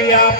या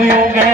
ಮುಯುಗೇ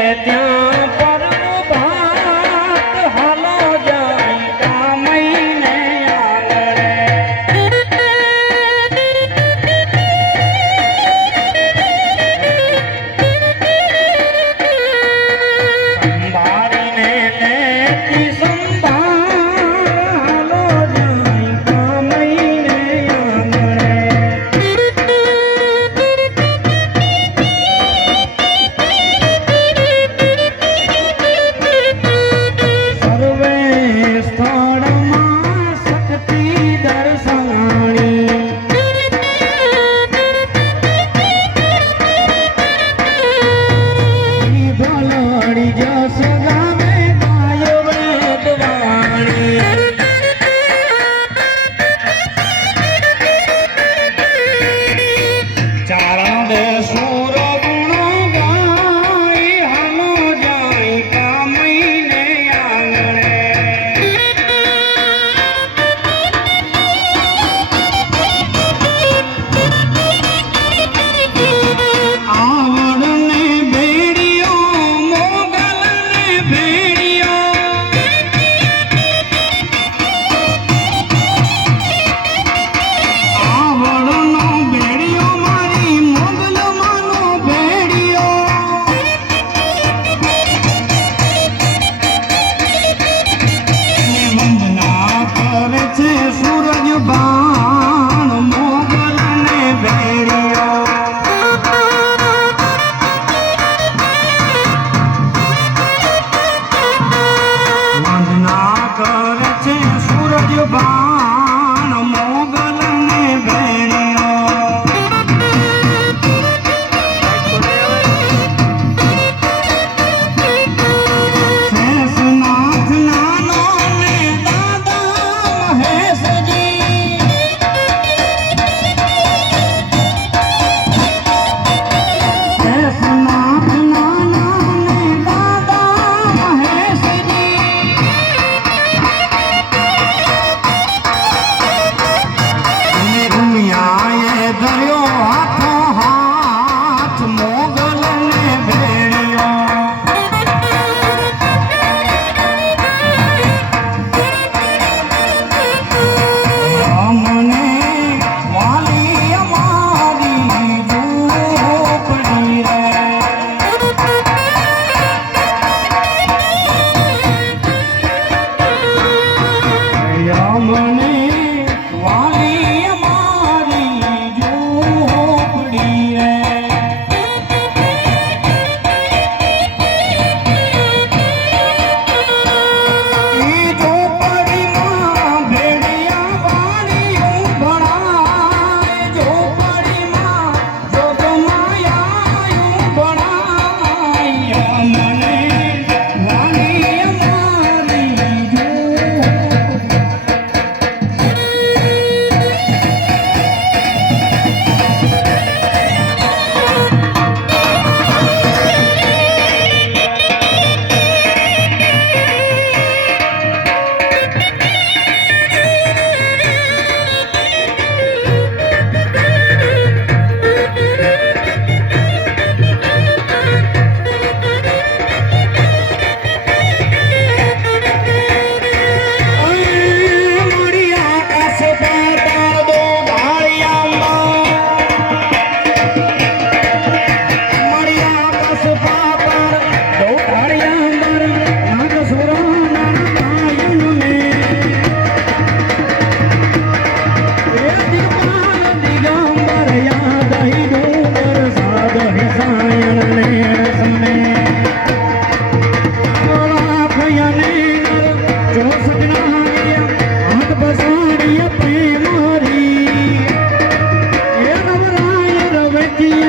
की